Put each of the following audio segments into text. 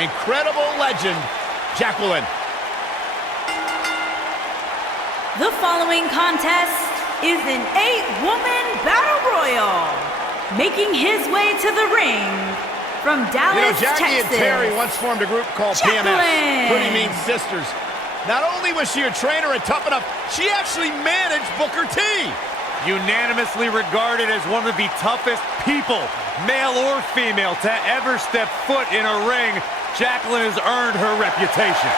incredible legend, Jacqueline. The following contest is an 8-woman battle royal. Making his way to the ring from Dallas, Jackie Texas, and Terry once formed a group called PMS, Pretty Mean Sisters. Not only was she a trainer at Tough Enough, she actually managed Booker T. Unanimously regarded as one of the toughest people, male or female, to ever step foot in a ring, Jacqueline has earned her reputation.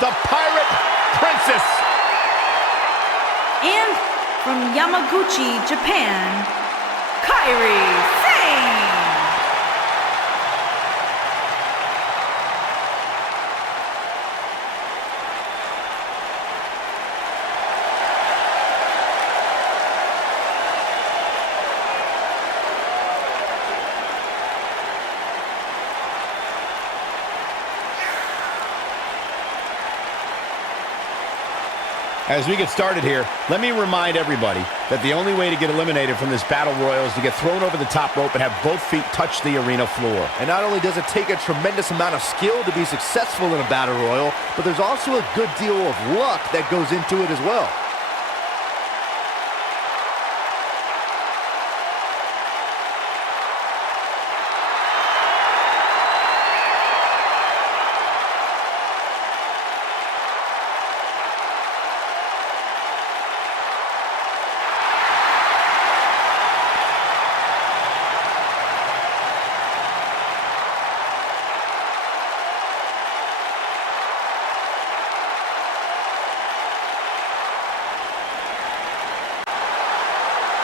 The Pirate Princess. And from Yamaguchi, Japan, KAIRI, SANE. As we get started here, let me remind everybody that the only way to get eliminated from this battle royal is to get thrown over the top rope and have both feet touch the arena floor. And not only does it take a tremendous amount of skill to be successful in a battle royal, but there's also a good deal of luck that goes into it as well.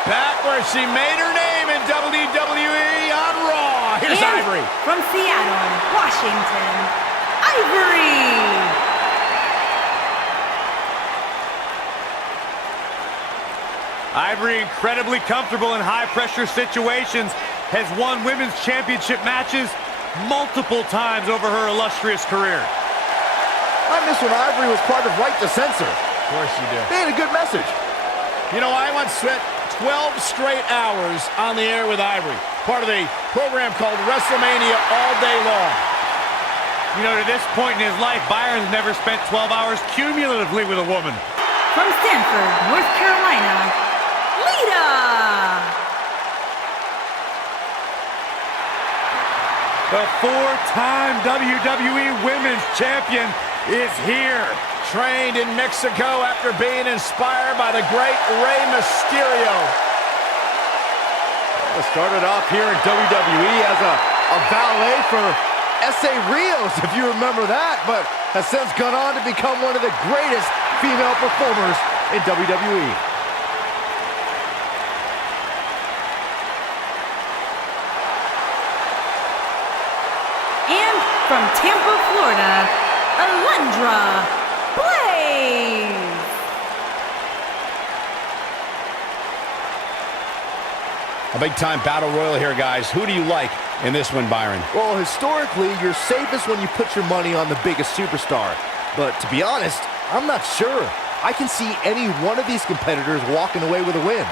Back where she made her name in WWE on Raw. Here's And Ivory. from Seattle, Washington, Ivory. Ivory, incredibly comfortable in high-pressure situations, has won women's championship matches multiple times over her illustrious career. I miss when Ivory was part of Right to Censor. Of course you do. They had a good message. You know, I once spent 12 straight hours on the air with Ivory, part of a program called WrestleMania all day long. You know, to this point in his life, Byron's never spent 12 hours cumulatively with a woman. From Stanford, North Carolina, LITA. The four-time WWE Women's Champion is here. Trained in Mexico after being inspired by the great Rey Mysterio. Started off here in WWE as a valet for S.A. if you remember that, but has since gone on to become one of the greatest female performers in WWE. And from Tampa, Florida, ALUNDRA, BLAYZE. A big-time battle royal here, guys. Who do you like in this one, Byron? Well, historically, you're safest when you put your money on the biggest superstar. But to be honest, I'm not sure. I can see any one of these competitors walking away with a win.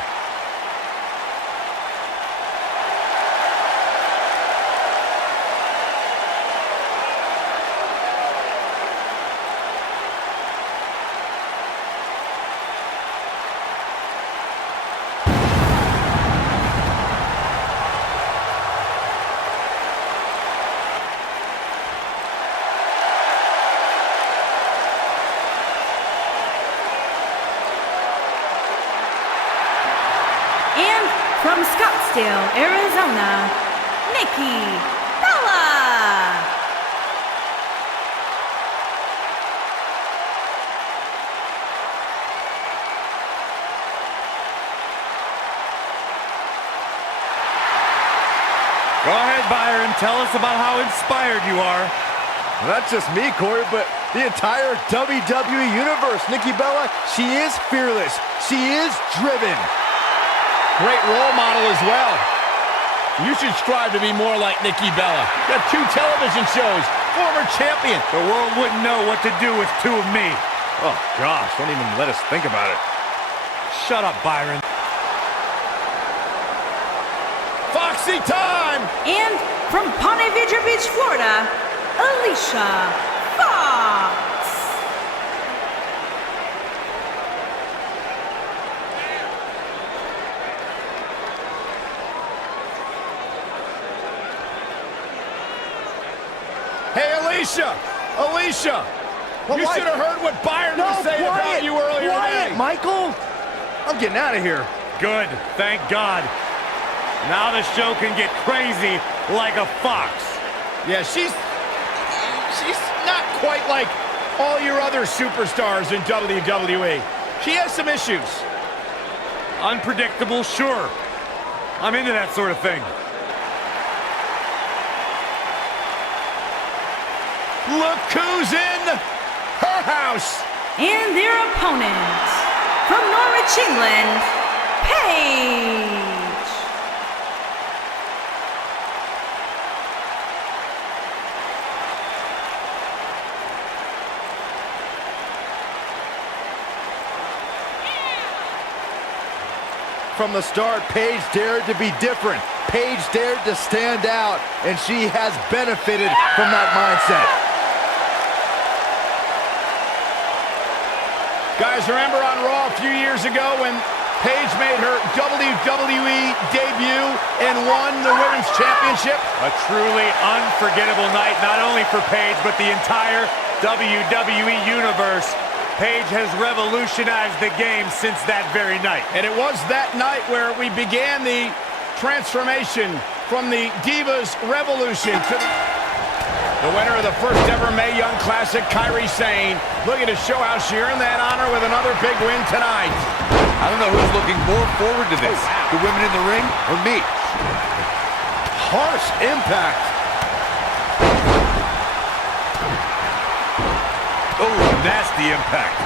From Scottsdale, Arizona, Nikki. Go ahead, Byron. Tell us about how inspired you are. Not just me, Corey, but the entire WWE Universe. Nikki Bella, she is fearless. She is driven. Great role model as well. You should strive to be more like Nikki Bella. Got 2 television shows, former champion. The world wouldn't know what to do with 2 of me. Oh, gosh, don't even let us think about it. Shut up, Byron. Foxy time! And from Ponte Vedra Beach, Florida, ALICIA Fox. Hey, Alicia! Alicia! Well, You why- should have heard what Byron was saying about you earlier quiet, today. Michael! I'm getting out of here. Good, thank God. Now the show can get crazy like a fox. Yeah, she's not quite like all your other superstars in WWE. She has some issues. Unpredictable, sure. I'm into that sort of thing. Look who's in her house. And their opponent, from Norwich, England, PAIGE. From the start, Paige dared to be different. Paige dared to stand out, and she has benefited from that mindset. Guys, remember on Raw a few years ago when Paige made her WWE debut and won the Women's Championship? A truly unforgettable night, not only for Paige, but the entire WWE Universe. Paige has revolutionized the game since that very night. And it was that night where we began the transformation from the Divas Revolution to the winner of the first ever Mae Young Classic, KAIRI, looking to show how she earned that honor with another big win tonight. I don't know who's looking more forward to this, the women in the ring or me. Harsh impact. Oh, nasty impact.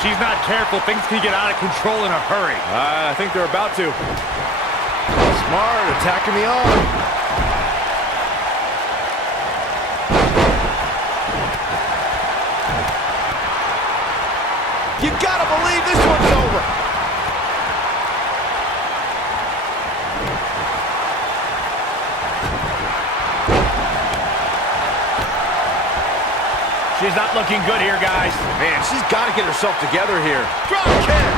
She's not careful, things can get out of control in a hurry. I think they're about to. Smart, attacking me on. You gotta believe this one's over. She's not looking good here, guys. Man, she's gotta get herself together here. Drop kick!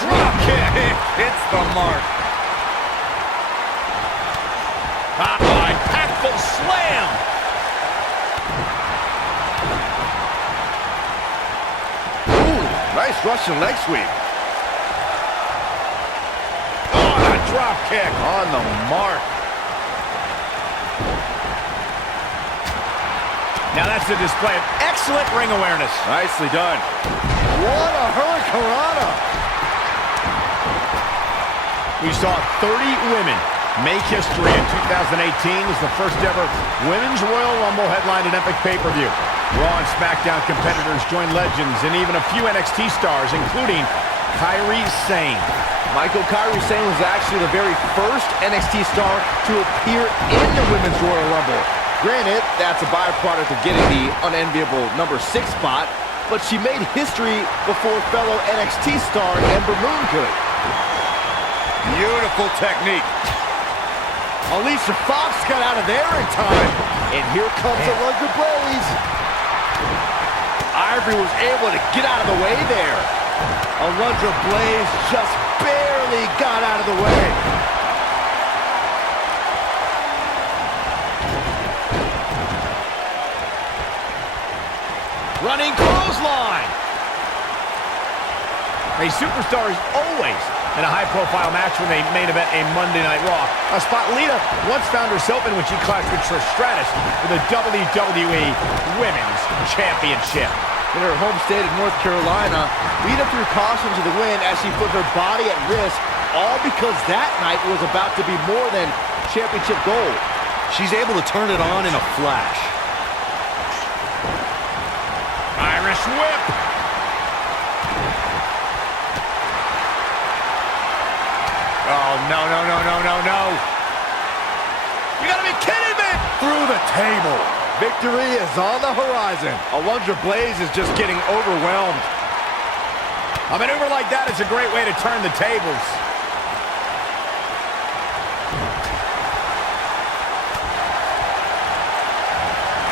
Drop kick! It's the mark. Impactful slam! Ooh, nice Russian leg sweep. Oh, a drop kick! On the mark. Now that's a display of excellent ring awareness. Nicely done. What a hurricanrana. We saw 30 women make history in 2018 as the first ever Women's Royal Rumble headlined an epic pay-per-view. Raw and SmackDown competitors joined legends and even a few NXT stars, including KAIRI. Michael, KAIRI was actually the very first NXT star to appear in the Women's Royal Rumble. Granted, that's a byproduct of getting the unenviable number 6 spot, but she made history before fellow NXT star Ember Moon could. Beautiful technique. Alicia Fox got out of there in time, and here comes ALUNDRA BLAYZE. Ivory was able to get out of the way there. ALUNDRA BLAYZE just barely got out of the way. Running clothesline. A superstar is always in a high-profile match when they main event a Monday Night Raw. A spot Lita once found herself in when she clashed with Trish Stratus for the WWE Women's Championship. In her home state of North Carolina, Lita threw caution to the wind as she put her body at risk, all because that night was about to be more than championship gold. She's able to turn it on in a flash. Irish whip. Oh, no, no. You gotta be kidding me! Through the table. Victory is on the horizon. Alundra Blaze is just getting overwhelmed. A maneuver like that is a great way to turn the tables.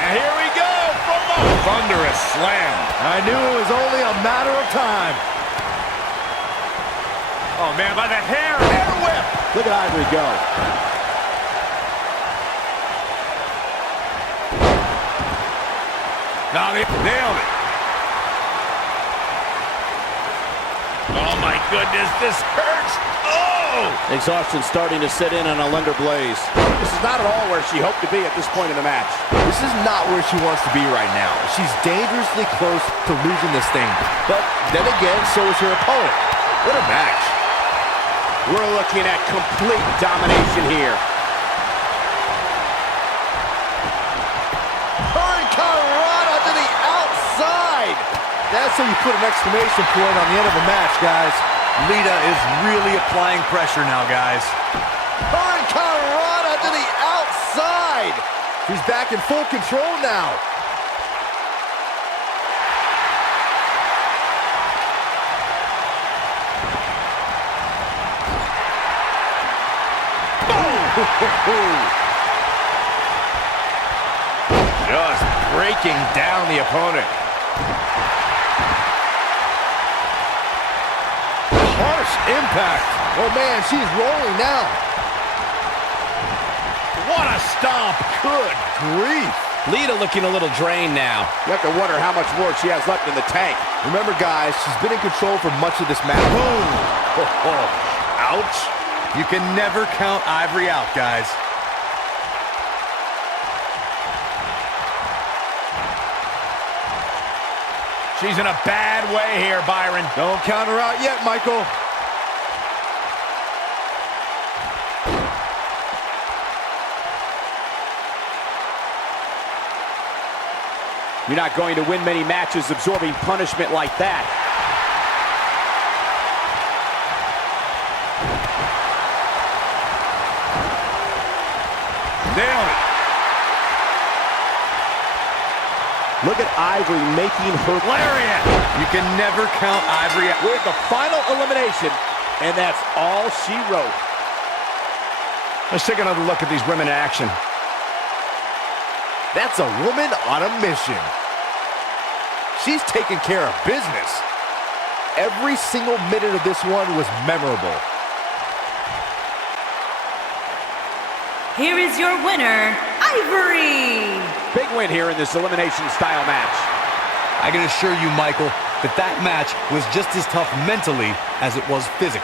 And here we go from the Thunderous slam. I knew it was only a matter of time. Oh, man, by the hair. hair whip. Look at Ivory go. Now they Nailed it. Oh my goodness, this hurts. Oh! Exhaustion starting to set in on Alundra Blaze. This is not at all where she hoped to be at this point in the match. This is not where she wants to be right now. She's dangerously close to losing this thing. But then again, so is her opponent. What a match. We're looking at complete domination here. Hurricanrana to the outside. That's how you put an exclamation point on the end of a match, guys. Lita is really applying pressure now, guys. Hurricanrana to the outside. She's back in full control now. Just breaking down the opponent. Harsh impact. Oh man, she's rolling now. What a stomp. Good grief. Lita looking a little drained now. You have to wonder how much more she has left in the tank. Remember, guys, she's been in control for much of this match. Boom. Ouch. You can never count Ivory out, guys. She's in a bad way here, Byron. Don't count her out yet, Michael. You're not going to win many matches absorbing punishment like that. Nailed it. Look at Ivory making her Lariat. You can never count Ivory out. with the final elimination, and that's all she wrote. Let's take another look at these women in action. That's a woman on a mission. She's taking care of business. Every single minute of this one was memorable. Here is your winner, Ivory. Big win here in this elimination style match. I can assure you, Michael, that match was just as tough mentally as it was physically.